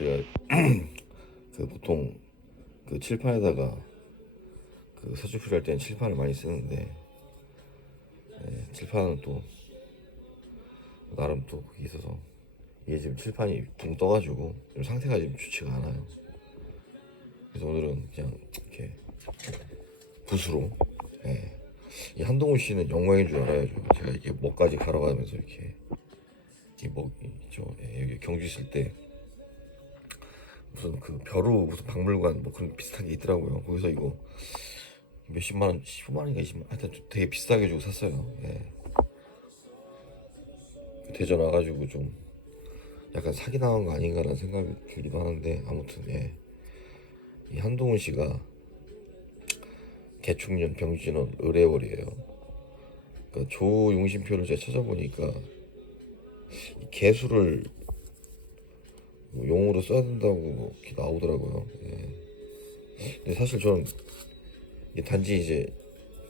제가 그 보통 그 칠판에다가 그 서주풀이 할 때는 칠판을 많이 쓰는데, 칠판은 또 나름 또 그게 있어서 이게 지금 칠판이 붕 떠가지고 좀 상태가 지금 좋지가 않아요. 그래서 오늘은 그냥 이렇게 붓으로, 이 한동훈 씨는 영광인 줄 알아야죠. 제가 이렇게 목까지 갈아가면서 이렇게 목 있죠. 여기 경주 있을 때 무슨 그 벼루 무슨 박물관 뭐 그런 비슷한 게 있더라고요. 거기서 이거 몇십만 원, 15만 원인가 20만 원, 하여튼 되게 비싸게 주고 샀어요. 대전 와가지고 좀 약간 사기 당한 거 아닌가라는 생각이 들기도 하는데, 아무튼 이 한동훈 씨가 개축년 병진원 의뢰월이에요. 그러니까 조용심표를 제가 찾아보니까 이 개수를 뭐 용어로 써야 된다고 뭐 이렇게 나오더라고요. 근데 사실 저는 단지 이제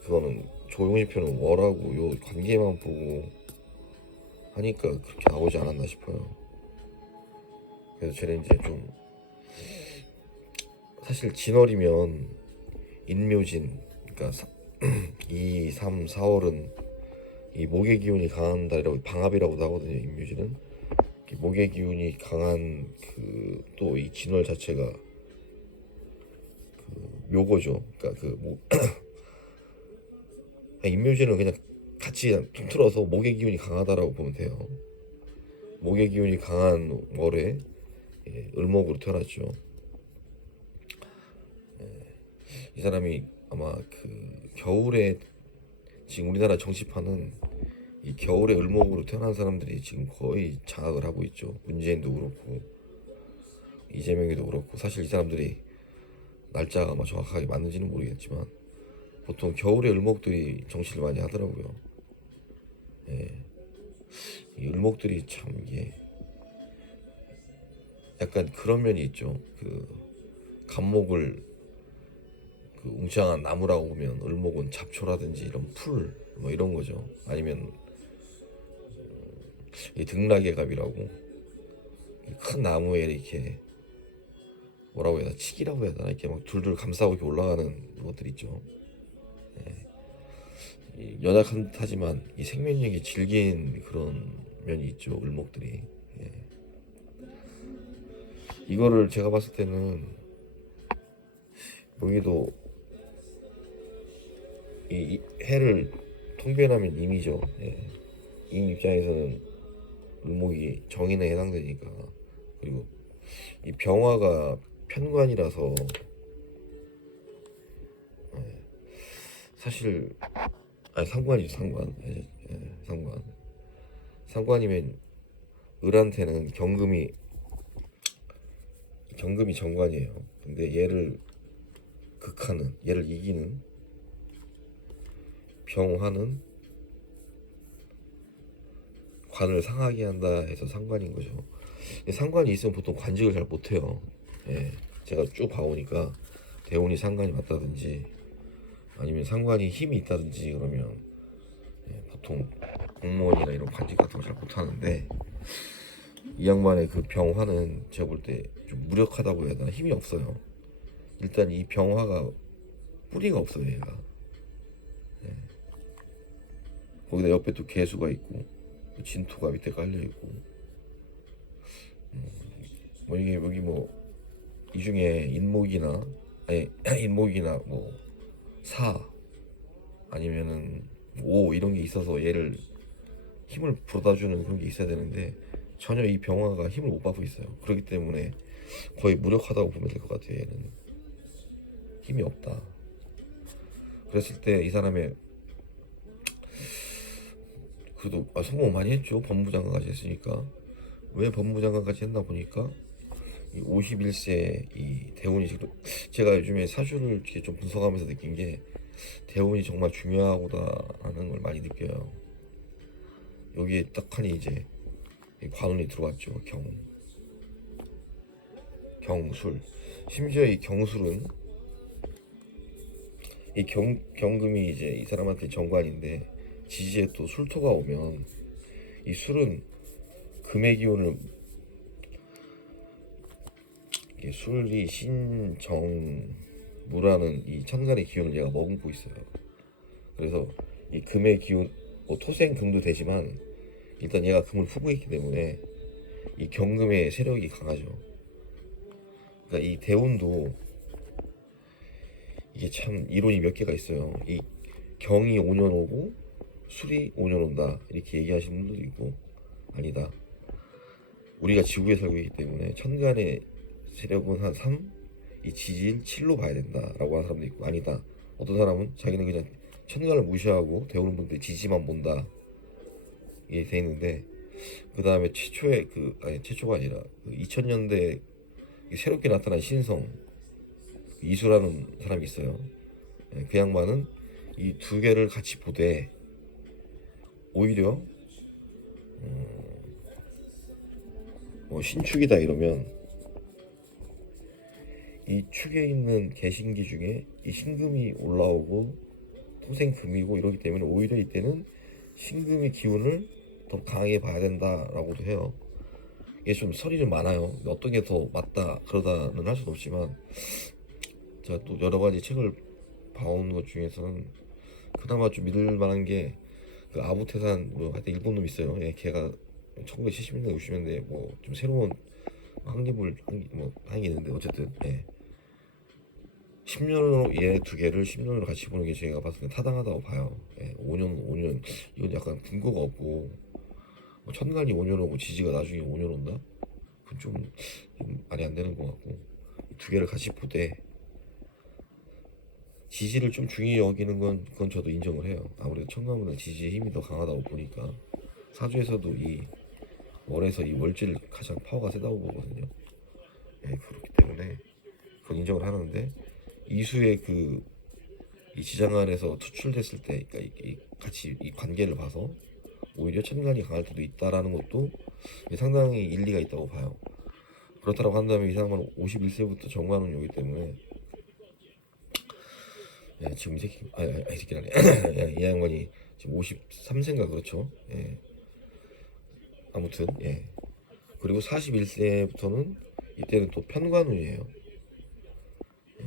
그거는 조용심표는 월하고 요 관계만 보고 하니까 그렇게 나오지 않았나 싶어요. 그래서 저는 이제 좀 사실 진월이면 인묘진, 그러니까 2, 3, 4월은 이 목의 기운이 강한 달이라고 방합이라고도 하거든요. 인묘진은 목의 기운이 강한 그 또 이 진월 자체가 그 묘거죠. 그러니까 인묘진은 그냥 같이 통틀어서 목의 기운이 강하다라고 보면 돼요. 목의 기운이 강한 월에 을목으로 태어났죠. 이 사람이 아마 그 겨울에 지금 우리나라 정치판은 이 겨울에 을목으로 태어난 사람들이 지금 거의 장악을 하고 있죠. 문재인도 그렇고 이재명이도 그렇고. 사실 이 사람들이 날짜가 뭐 정확하게 맞는지는 모르겠지만 보통 겨울에 을목들이 정치를 많이 하더라고요. 이 을목들이 참 이게 약간 그런 면이 있죠. 그 간목을 그 웅장한 나무라고 보면 을목은 잡초라든지 이런 풀 뭐 이런 거죠. 아니면 이 등락의갑이라고 큰 나무에 이렇게 뭐라고 해야 되나, 칡이라고 해야 되나, 이렇게 막 둘둘 감싸고 이렇게 올라가는 것들 있죠. 연약하지만 이 생명력이 질긴 그런 면이 있죠, 을목들이. 이거를 제가 봤을 때는 여기도 이 해를 통변하면 임이죠. 임 입장에서는 을목이 정인에 해당되니까. 그리고 이 병화가 편관이라서 사실 상관이죠. 상관. 상관. 상관이면 을한테는 경금이 정관이에요. 근데 얘를 극하는, 얘를 이기는 병화는 관을 상하게 한다 해서 상관인 거죠. 상관이 있으면 보통 관직을 잘 못해요. 제가 쭉 봐오니까 대운이 상관이 맞다든지 아니면 상관이 힘이 있다든지 그러면 보통 공무원이나 이런 관직 같은 거 잘 못하는데, 이 양반의 그 병화는 제가 볼 때 좀 무력하다고 해야 되나, 힘이 없어요. 일단 이 병화가 뿌리가 없어요, 얘가. 거기다 옆에 또 개수가 있고 진토가 밑에 깔려 있고, 뭐 이게 여기 뭐 이 중에 인목이나 아니 인목이나 뭐 사 아니면은 오 이런 게 있어서 얘를 힘을 불어다주는 그런 게 있어야 되는데 전혀 이 병화가 힘을 못 받고 있어요. 그렇기 때문에 거의 무력하다고 보면 될 것 같아요. 얘는 힘이 없다. 그랬을 때 이 사람의 그래도 성공 많이 했죠. 법무장관까지 했으니까. 왜 법무장관까지 했나 보니까 이 51세 이 대운이 지금, 제가 요즘에 사주를 이렇게 좀 분석하면서 느낀 게 대운이 정말 중요하구나라는 걸 많이 느껴요. 여기에 딱하니 이제 관운이 들어왔죠. 경술. 심지어 이 경술은 이 경금이 이제 이 사람한테 정관인데 지지에 또 술토가 오면 이 술은 금의 기운을 이게 술이 신정무라는 이 천간의 기운을 얘가 머금고 있어요. 그래서 이 금의 기운, 뭐 토생금도 되지만 일단 얘가 금을 푸고 있기 때문에 이 경금의 세력이 강하죠. 그러니까 이 대운도 이게 참 이론이 몇 개가 있어요. 이 경이 5년 오고 술이 5년 온다 이렇게 얘기하시는 분들도 있고, 아니다, 우리가 지구에 살고 있기 때문에 천간의 세력은 한 3, 이 지지일 7로 봐야 된다라고 하는 사람도 있고, 아니다, 어떤 사람은 자기는 그냥 천간을 무시하고 대우는 분들 지지만 본다 이게 돼 있는데, 그 다음에 최초의 아니 최초가 아니라 2000년대 새롭게 나타난 신성 이수라는 사람이 있어요. 그 양반은 이 두 개를 같이 보되 오히려 뭐 신축이다 이러면 이 축에 있는 개신기 중에 이 신금이 올라오고 토생금이고 이러기 때문에 오히려 이때는 신금의 기운을 더 강하게 봐야 된다라고도 해요. 이게 좀 설이 좀 많아요. 어떤 게 더 맞다 그러다는 할 수는 없지만, 제가 또 여러 가지 책을 봐온 것 중에서는 그나마 좀 믿을 만한 게 그 아부테산 뭐 하여튼 일본 놈 있어요. 예, 걔가 1970년대 60년대 뭐 좀 새로운 확립을 한게 있는데, 어쨌든 예. 10년으로 얘 두 개를 10년으로 같이 보는 게 제가 봤을 때 타당하다고 봐요. 예, 5년 이건 약간 근거가 없고, 뭐 천간이 5년 오고 지지가 나중에 5년 온다? 그건 좀 말이 안 되는 것 같고, 두 개를 같이 보되 지지를 좀 중요히 여기는 건 그건 저도 인정을 해요. 아무래도 천간보다 지지의 힘이 더 강하다고 보니까 사주에서도 이 월에서 이 월지를 가장 파워가 세다고 보거든요. 예, 그렇기 때문에 그건 인정을 하는데, 이수의 이 지장 안에서 투출됐을 때, 그러니까 같이 이 관계를 봐서 오히려 천간이 강할 때도 있다라는 것도 상당히 일리가 있다고 봐요. 그렇다고 한다면 이 사람은 51세부터 정관운이 오기 때문에, 예, 지금 이 새끼 이 새끼라네. 예, 이 양반이 지금 53세인가 그렇죠. 예. 아무튼 예. 그리고 41세부터는 이때는 또 편관운이에요. 예.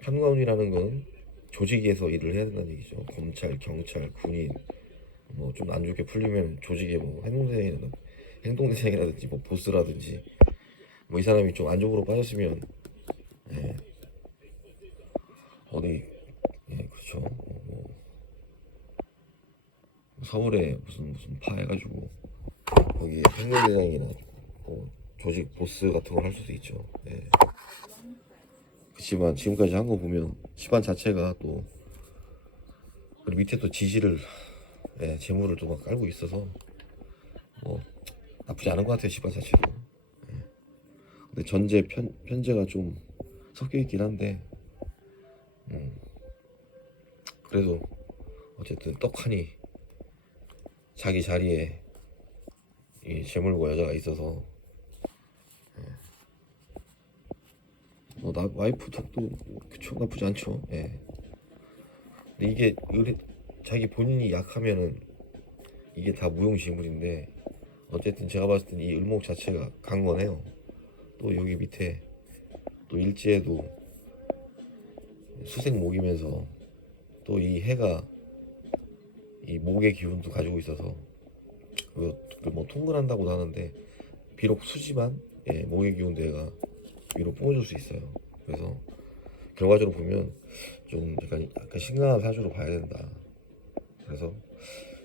편관운이라는 건 조직에서 일을 해야 된다는 얘기죠. 검찰, 경찰, 군인, 뭐 좀 안 좋게 풀리면 조직의 뭐 행동대장이라든지 뭐 보스라든지, 뭐 이 사람이 좀 안쪽으로 빠졌으면, 예, 어디, 예, 그렇죠. 뭐 서울에 무슨 파 해가지고 거기 행동대장이나 뭐 조직 보스 같은 걸 할 수도 있죠. 예. 그렇지만 지금까지 한 거 보면 집안 자체가 또, 그리고 밑에 또 지지를, 예, 재물을 또 막 깔고 있어서 뭐 나쁘지 않은 것 같아요, 집안 자체도. 근데 전제 편제가 좀 섞여 있긴 한데, 그래도 어쨌든 떡하니 자기 자리에 이 재물과 여자가 있어서, 뭐 나 와이프 덕도 그쵸, 나쁘지 않죠. 예. 근데 이게 자기 본인이 약하면은 이게 다 무용지물인데, 어쨌든 제가 봤을 땐 이 을목 자체가 강건해요. 또 여기 밑에 또 일지에도 수생목이면서 또 이 해가 이 목의 기운도 가지고 있어서 뭐 통근한다고도 하는데, 비록 수지만, 예, 목의 기운도 얘가 위로 뿜어줄 수 있어요. 그래서 결과적으로 보면 좀 약간 심각한 사주로 봐야 된다. 그래서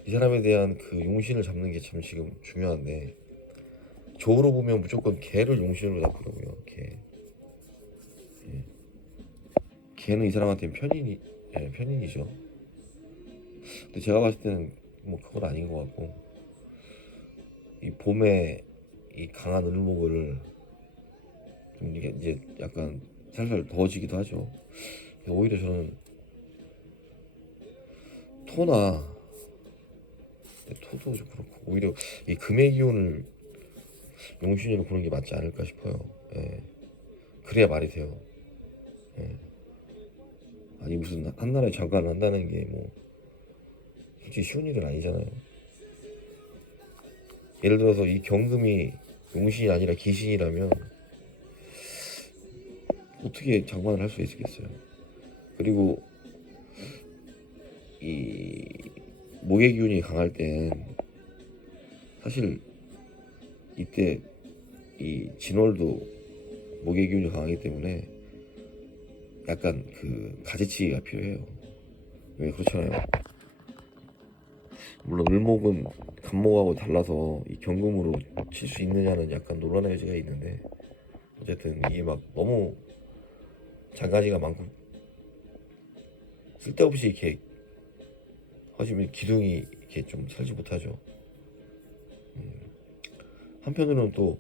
이 사람에 대한 그 용신을 잡는 게 참 지금 중요한데, 조로 보면 무조건 개를 용신으로 잡더라고요. 개는 이 사람한테는 예, 편인이죠. 근데 제가 봤을 때는 뭐 그건 아닌 것 같고, 이 봄에 이 강한 을목을 좀 이게 이제 약간 살살 더워지기도 하죠. 오히려 저는 토나, 토도 좀 그렇고, 오히려 이 금의 기운을 용신으로 보는 게 맞지 않을까 싶어요. 예. 그래야 말이 돼요. 예. 아니 무슨 한 나라에 장관을 한다는 게 뭐 솔직히 쉬운 일은 아니잖아요. 예를 들어서 이 경금이 용신이 아니라 기신이라면 어떻게 장관을 할 수 있겠어요. 그리고 이 목의 기운이 강할 땐 사실 이때 이 진월도 목의 기운이 강하기 때문에 약간 그 가지치기가 필요해요. 왜 그렇잖아요. 물론 을목은 간목하고 달라서 이 경금으로 칠 수 있느냐는 약간 논란의 여지가 있는데, 어쨌든 이게 막 너무 장가지가 많고 쓸데없이 이렇게 하시면 기둥이 이렇게 좀 살지 못하죠. 한편으로는 또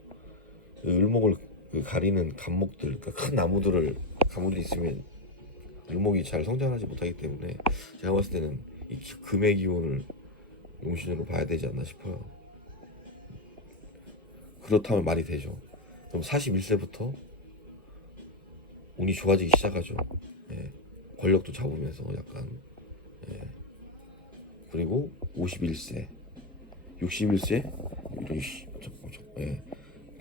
을목을 가리는 간목들, 그러니까 큰 나무들이 있으면 을목이 잘 성장하지 못하기 때문에 제가 봤을 때는 이 금의 기운을 용신으로 봐야 되지 않나 싶어요. 그렇다면 말이 되죠. 그럼 41세부터 운이 좋아지기 시작하죠. 예. 권력도 잡으면서 약간. 예. 그리고 51세, 61세, 예.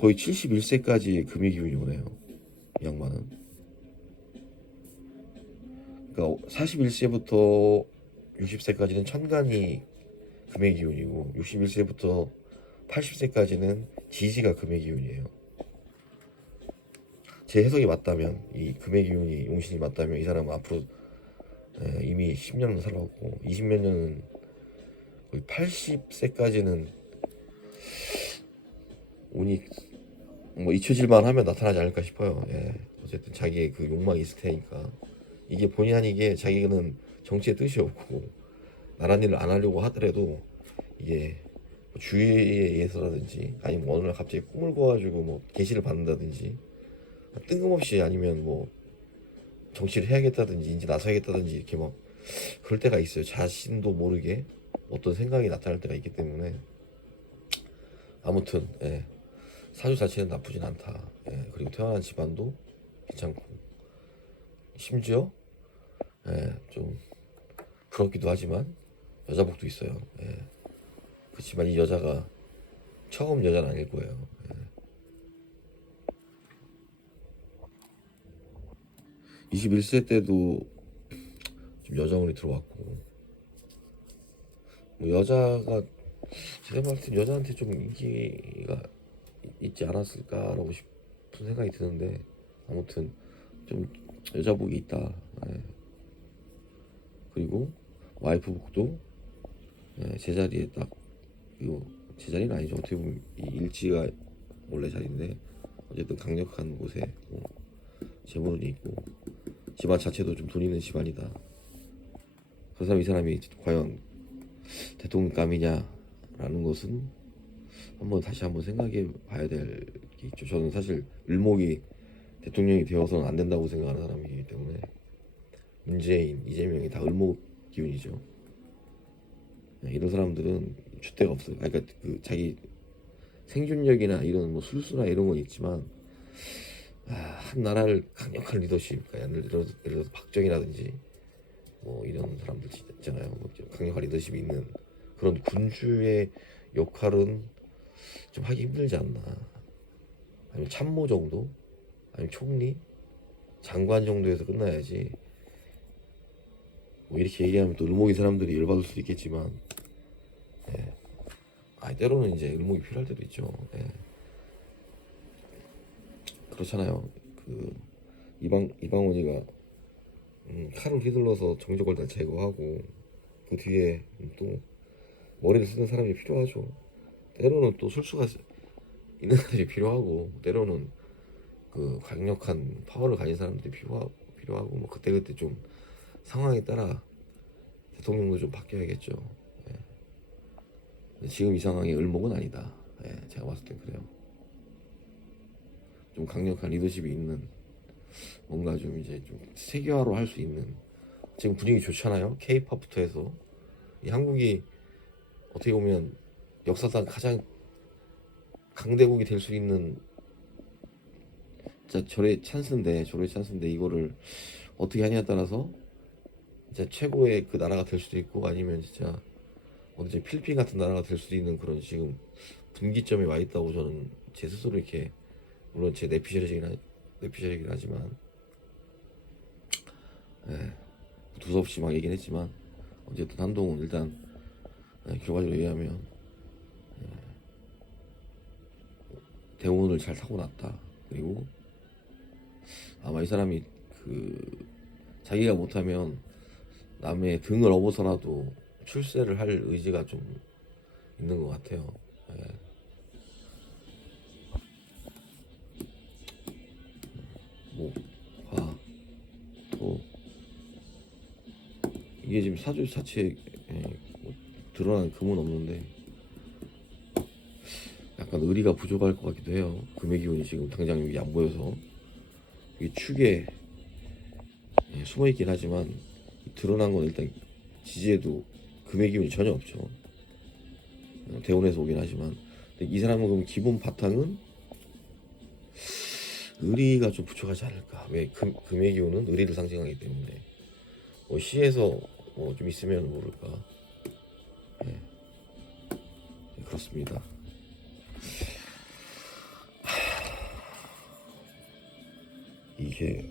거의 71세까지 금의 기운이 오네요. 이 양반은. 그러니까 41세부터 60세까지는 천간이 금의 기운이고, 61세부터 80세까지는 지지가 금의 기운이에요. 제 해석이 맞다면, 이 금의 기운이 용신이 맞다면 이 사람은 앞으로 이미 10년은 살아왔고 20몇 년은 거의 80세까지는 운이 뭐 잊혀질만 하면 나타나지 않을까 싶어요. 예. 어쨌든 자기의 그 욕망이 있을 테니까. 이게 본의 아니게 자기는 정치에 뜻이 없고 나란 일을 안 하려고 하더라도 이게 뭐 주위에 의해서라든지 아니면 어느 날 갑자기 꿈을 꿔가지고 뭐 계시를 받는다든지 뜬금없이 아니면 뭐 정치를 해야겠다든지 이제 나서야겠다든지 이렇게 막 그럴 때가 있어요. 자신도 모르게 어떤 생각이 나타날 때가 있기 때문에. 아무튼 예. 사주 자체는 나쁘진 않다. 예. 그리고 태어난 집안도 괜찮고 심지어 좀 부럽기도 하지만 여자복도 있어요. 예. 그렇지만 이 여자가 처음 여자는 아닐 거예요. 예. 21세 때도 좀 여자운이 들어왔고, 뭐 여자가 제가 봤을 때 여자한테 좀 인기가 있지 않았을까라고 싶은 생각이 드는데, 아무튼 좀 여자복이 있다. 예. 그리고 와이프복도 제자리에 딱, 이거 제자리는 아니죠. 어떻게 보면 이 일지가 원래 자리인데 어쨌든 강력한 곳에 재물은 있고 집안 자체도 좀 돈 있는 집안이다. 그래서 이 사람이 과연 대통령감이냐라는 것은 다시 한번 생각해 봐야 될 게 있죠. 저는 사실 을목이 대통령이 되어서는 안 된다고 생각하는 사람이기 때문에. 문재인, 이재명이 다 을목 기운이죠. 이런 사람들은 줏대가 없어요. 그러니까 그 자기 생존력이나 이런 뭐 술수나 이런 건 있지만, 한 나라를 강력한 리더십, 그러니까 예를 들어서 박정희라든지 뭐 이런 사람들 있잖아요. 뭐 강력한 리더십이 있는 그런 군주의 역할은 좀 하기 힘들지 않나. 아니면 참모 정도, 아니면 총리, 장관 정도에서 끝나야지. 뭐 이렇게 얘기하면 또 을목이 사람들이 열받을 수도 있겠지만, 때로는 이제 을목이 필요할 때도 있죠. 그렇잖아요. 그 이방원이가 칼을 휘둘러서 정적을 다 제거하고 그 뒤에 또 머리를 쓰는 사람이 필요하죠. 때로는 또 술수가 있는 사람이 필요하고, 때로는 그 강력한 파워를 가진 사람들이 필요하고 뭐 그때그때 좀 상황에 따라 대통령도 좀 바뀌어야겠죠. 근데 지금 이 상황이 을목은 아니다. 제가 봤을 땐 그래요. 좀 강력한 리더십이 있는, 뭔가 좀 이제 좀 세계화로 할 수 있는, 지금 분위기 좋잖아요. K-팝부터 해서 이 한국이 어떻게 보면 역사상 가장 강대국이 될 수 있는 진짜 저의 찬스인데 이거를 어떻게 하냐에 따라서 진짜 최고의 그 나라가 될 수도 있고, 아니면 진짜 어디 필리핀 같은 나라가 될 수도 있는 그런 지금 분기점에 와 있다고 저는 제 스스로 이렇게, 물론 제 내피셜이긴 하지만 예, 두서없이 막 얘기는 했지만 어쨌든 한동훈 일단 결과적으로 얘기하면 대운을 잘 타고났다. 그리고 아마 이 사람이 그 자기가 못하면 남의 등을 업어서라도 출세를 할 의지가 좀 있는 것 같아요. 예. 뭐, 화, 또 이게 지금 사주 자체에 뭐 드러나는 금은 없는데 약간 의리가 부족할 것 같기도 해요. 금의 기운이 지금 당장 여기 안 보여서 이게 축에 숨어 있긴 하지만 드러난 건 일단 지지에도 금의 기운이 전혀 없죠. 대운에서 오긴 하지만 근데 이 사람은 그럼 기본 바탕은 의리가 좀 부족하지 않을까. 왜 금의 기운은 의리를 상징하기 때문에 뭐 시에서 뭐 좀 있으면 모를까. 네, 그렇습니다. 이게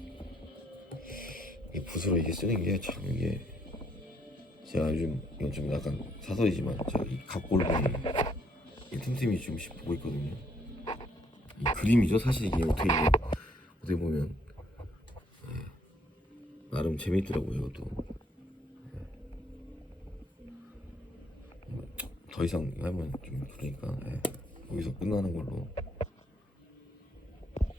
이 붓으로 이게 쓰는 게 참 이게 제가 요즘 이건 좀 약간 사설이지만 제가 이 갑골분이 이 틈틈이 좀씩 보고 있거든요. 이 그림이죠 사실 이게 어떻게 보면 나름 재밌더라고요. 이것도 더 이상 하면 좀 그러니까 여기서 끝나는 걸로.